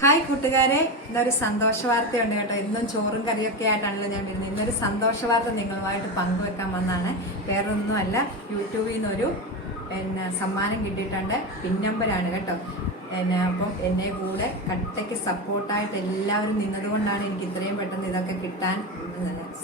Hi കൂട്ടുകാരെ, ഇന്നൊരു സന്തോഷ വാർത്തയുണ്ട് കേട്ടോ. ഇന്നും ചോറും കറിയൊക്കെ ആയിട്ടാണല്ലോ ഞാൻ വരുന്നത്. ഇന്നൊരു സന്തോഷ വാർത്ത നിങ്ങളുമായിട്ട് പങ്കുവെക്കാൻ വന്നാണ്. വേറൊന്നുമല്ല, യൂട്യൂബിൽ നിന്നൊരു സമ്മാനം കിട്ടിയിട്ടുണ്ട്. പിൻ നമ്പറാണ് കേട്ടോ. അപ്പം എന്നെ കൂടെ കട്ടയ്ക്ക് സപ്പോർട്ടായിട്ട് എല്ലാവരും നിന്നതുകൊണ്ടാണ് എനിക്ക് ഇത്രയും പെട്ടെന്ന് ഇതൊക്കെ കിട്ടാൻ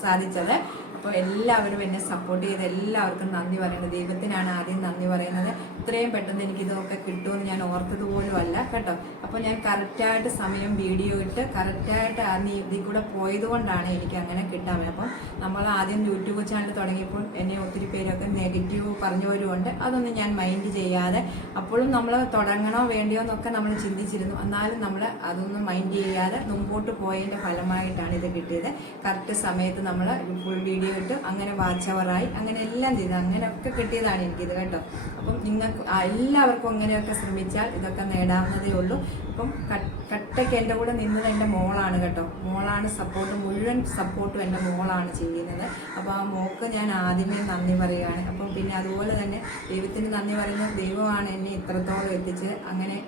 സാധിച്ചത്. അപ്പോൾ എല്ലാവരും എന്നെ സപ്പോർട്ട് ചെയ്ത് എല്ലാവർക്കും നന്ദി പറയുന്നത്. ദൈവത്തിനാണ് ആദ്യം നന്ദി പറയുന്നത്. ഇത്രയും പെട്ടെന്ന് എനിക്കിതൊക്കെ കിട്ടുമെന്ന് ഞാൻ ഓർത്തത് പോലും അല്ല കേട്ടോ. അപ്പോൾ ഞാൻ കറക്റ്റായിട്ട് സമയം വീഡിയോ ഇട്ട് കറക്റ്റായിട്ട് ഇതിൽ കൂടെ പോയത് കൊണ്ടാണ് എനിക്ക് അങ്ങനെ കിട്ടാൻ. അപ്പം നമ്മൾ ആദ്യം യൂട്യൂബ് ചാനൽ തുടങ്ങിയപ്പോൾ എന്നെ ഒത്തിരി പേരൊക്കെ നെഗറ്റീവ് പറഞ്ഞവരുമുണ്ട്. അതൊന്നും ഞാൻ മൈൻഡ് ചെയ്യാതെ അപ്പോഴും നമ്മൾ തുടങ്ങണോ വേണ്ടിയോ എന്നൊക്കെ നമ്മൾ ചിന്തിച്ചിരുന്നു. എന്നാലും നമ്മൾ അതൊന്നും മൈൻഡ് ചെയ്യാതെ മുമ്പോട്ട് പോയതിൻ്റെ ഫലമായിട്ടാണ് ഇത് കിട്ടിയത്. കറക്റ്റ് സമയത്ത് നമ്മൾ ഫുൾ വീഡിയോ ഇട്ട് അങ്ങനെ വാച്ച് അവറായി അങ്ങനെ എല്ലാം ചെയ്ത് അങ്ങനെയൊക്കെ കിട്ടിയതാണ് എനിക്കിത് കേട്ടോ. അപ്പം നിങ്ങൾക്ക് എല്ലാവർക്കും അങ്ങനെയൊക്കെ ശ്രമിച്ചാൽ ഇതൊക്കെ നേടാവുന്നതേ ഉള്ളൂ. അപ്പം കട്ടയ്ക്ക് എൻ്റെ കൂടെ നിന്നത് എൻ്റെ മോളാണ് കേട്ടോ. മോളാണ് സപ്പോർട്ട്, മുഴുവൻ സപ്പോർട്ടും എൻ്റെ മോളാണ് ചെയ്യുന്നത്. അപ്പോൾ ആ മോൾക്ക് ഞാൻ ആദ്യമേ നന്ദി പറയുകയാണ്. അപ്പം പിന്നെ അതുപോലെ തന്നെ ദൈവത്തിന് നന്ദി പറയുന്നത്. ദൈവമാണ് എന്നെ ഇത്രത്തോളം എത്തിച്ചത്. അങ്ങനെ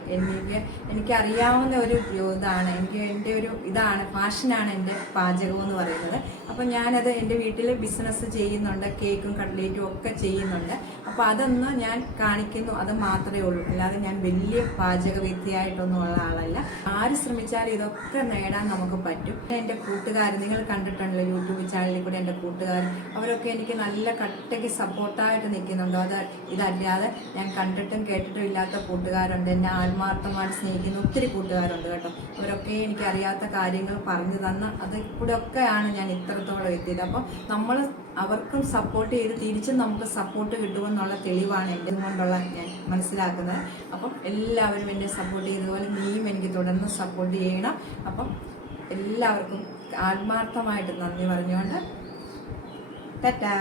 എനിക്കറിയാവുന്ന ഒരു ഇതാണ്, എൻ്റെ ഒരു ഇതാണ്, പാഷനാണ് എൻ്റെ പാചകം എന്ന് പറയുന്നത്. അപ്പം ഞാനത് എൻ്റെ വീട്ടിൽ ബിസിനസ് ചെയ്യുന്നുണ്ട്, കേക്കും കട്ട്ലേറ്റും ഒക്കെ ചെയ്യുന്നുണ്ട്. അപ്പോൾ അതൊന്ന് ഞാൻ കാണിക്കുന്നു, അത് മാത്രമേ ഉള്ളൂ. അല്ലാതെ ഞാൻ വലിയ പാചക വിദ്യയായിട്ടൊന്നും ഉള്ള ആളല്ല. ആര് ശ്രമിച്ചാലും ഇതൊക്കെ നേടാൻ നമുക്ക് പറ്റും. എൻ്റെ കൂട്ടുകാർ നിങ്ങൾ കണ്ടിട്ടുണ്ടല്ലോ യൂട്യൂബ് ചാനലിൽ കൂടെ എൻ്റെ കൂട്ടുകാർ, അവരൊക്കെ എനിക്ക് നല്ല കട്ടയ്ക്ക് സപ്പോർട്ടായിട്ട് നിൽക്കുന്നുണ്ടോ. ഇതല്ലാതെ ഞാൻ കണ്ടിട്ടും കേട്ടിട്ടും ഇല്ലാത്ത കൂട്ടുകാരുണ്ട്. എന്നെ ആത്മാർത്ഥമായിട്ട് സ്നേഹിക്കുന്ന ഒത്തിരി കൂട്ടുകാരുണ്ട് കേട്ടോ. അവരൊക്കെ എനിക്ക് അറിയാത്ത കാര്യങ്ങൾ പറഞ്ഞു തന്ന അത് കൂടെ ഒക്കെയാണ് ഞാൻ ഇത്രത്തോളം എത്തിയത്. അപ്പം നമ്മൾ അവർക്കും സപ്പോർട്ട് ചെയ്ത് തിരിച്ചും നമുക്ക് സപ്പോർട്ട് കിട്ടുമെന്നുള്ള തെളിവാണ് എൻ്റെ കൊണ്ടുള്ള ഞാൻ മനസ്സിലാക്കുന്നത്. അപ്പം എല്ലാവരും എന്നെ സപ്പോർട്ട് ചെയ്തതുപോലെ നീയും എനിക്ക് തുടർന്ന് സപ്പോർട്ട് ചെയ്യണം. അപ്പം എല്ലാവർക്കും ആത്മാർത്ഥമായിട്ട് നന്ദി പറഞ്ഞുകൊണ്ട് ടാറ്റാ.